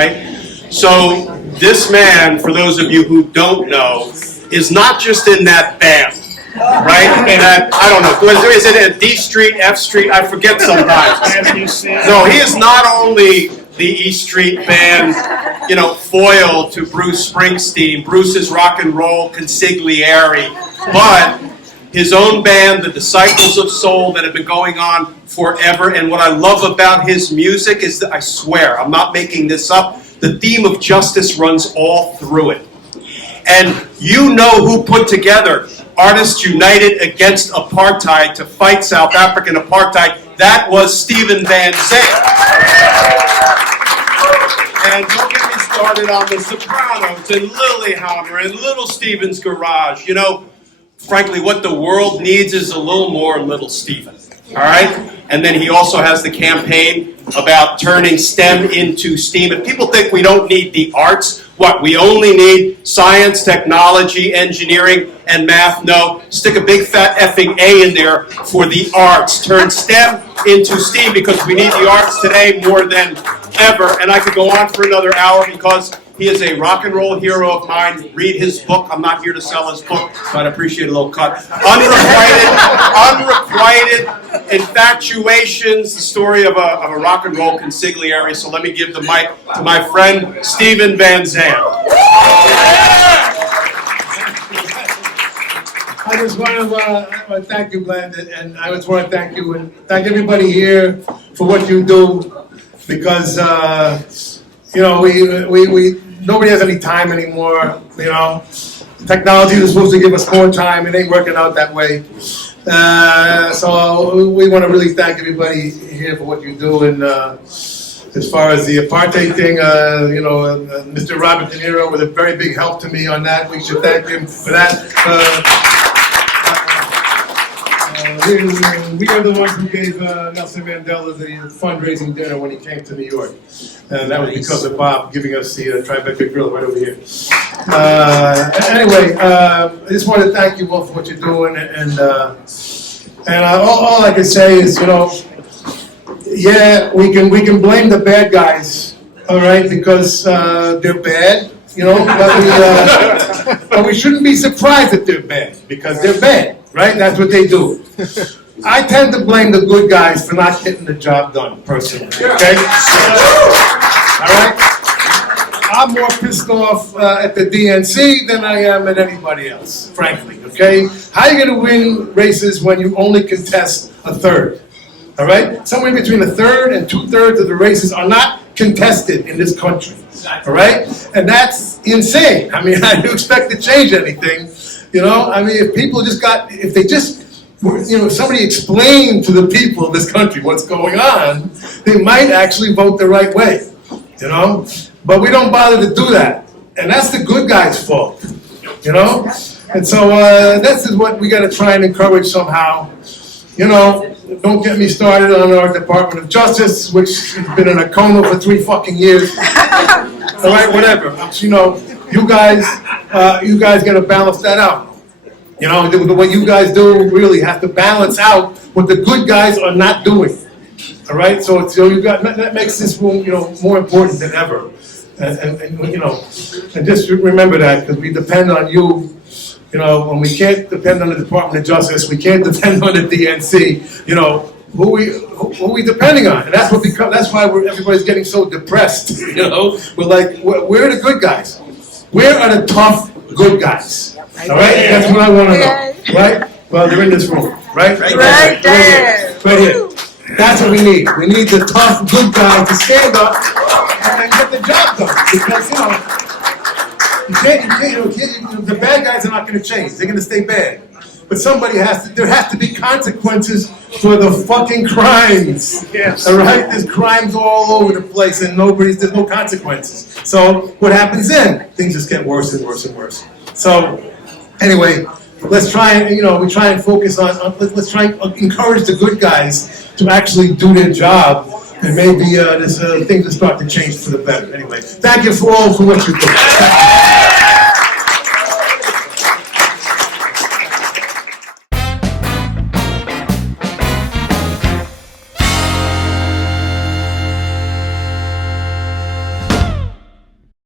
right? So this man, for those of you who don't know, is not just in that band, right? And I don't know, is it a D Street, F Street? I forget sometimes. No, he is not only the E Street Band, foil to Bruce Springsteen, Bruce's rock and roll consigliere, but his own band, the Disciples of Soul, that have been going on forever. And what I love about his music is that, I swear, I'm not making this up, the theme of justice runs all through it. And you know who put together Artists United Against Apartheid to fight South African apartheid. That was Steven Van Zandt. And don't get me started on the Sopranos and Lilyhammer and Little Steven's Garage. Frankly, what the world needs is a little more Little Steven. All right? And then he also has the campaign about turning STEM into STEAM. And people think we don't need the arts. What, we only need science, technology, engineering, and math? No. Stick a big fat effing A in there for the arts. Turn STEM into STEAM, because we need the arts today more than ever. And I could go on for another hour because he is a rock and roll hero of mine. Read his book. I'm not here to sell his book, but I'd appreciate a little cut. Unrequited Infatuations, the story of a rock and roll consigliere. So let me give the mic to my friend, Steven Van Zandt. I just want to thank you, Glenn, and I just want to thank you and thank everybody here for what you do, because we nobody has any time anymore. Technology is supposed to give us more time. It ain't working out that way. So we want to really thank everybody here for what you do. And as far as the apartheid thing, Mr. Robert De Niro was a very big help to me on that. We should thank him for that. We are the ones who gave Nelson Mandela the fundraising dinner when he came to New York. And that was because of Bob giving us the Tribeca Grill right over here. Anyway, I just want to thank you all for what you're doing. And all I can say is, yeah, we can blame the bad guys, all right, because they're bad, but we shouldn't be surprised that they're bad, because they're bad, right? That's what they do. I tend to blame the good guys for not getting the job done, personally, okay? All right? I'm more pissed off at the DNC than I am at anybody else, frankly, okay? How are you going to win races when you only contest a third? All right? Somewhere between a third and 2/3 of the races are not contested in this country, all right? And that's insane. I mean, how do you expect to change anything? If people if somebody explained to the people of this country what's going on, they might actually vote the right way, But we don't bother to do that. And that's the good guys' fault, And so this is what we got to try and encourage somehow. Don't get me started on our Department of Justice, which has been in a coma for 3 fucking years. All right, whatever. You guys got to balance that out. What you guys do really have to balance out what the good guys are not doing. All right, so that makes this room, more important than ever. And just remember that, because we depend on you. When we can't depend on the Department of Justice, we can't depend on the DNC. Who are we depending on? And that's why everybody's getting so depressed. We're like, where are the good guys? Where are the tough good guys? All right, that's what I want to know. Right? Well, they're in this room, right? Right there. Right here. That's what we need. We need the tough good guys to stand up and get the job done. Because the bad guys are not going to change. They're going to stay bad. But there has to be consequences for the fucking crimes. Yes. All right? There's crimes all over the place and there's no consequences. So what happens then? Things just get worse and worse and worse. So anyway, let's try and, we try and focus on let's try and encourage the good guys to actually do their job. And maybe things will start to change for the better. Anyway, thank you all for what you do.